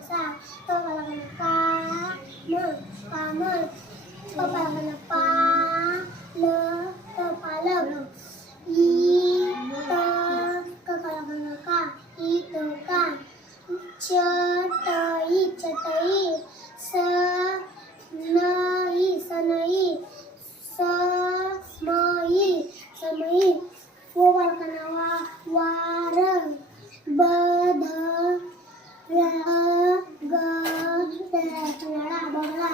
सा क का म कामळ प पा ल पालक ई त क का इत का चटई चटई स नई सनई समई समई वार बध बगळा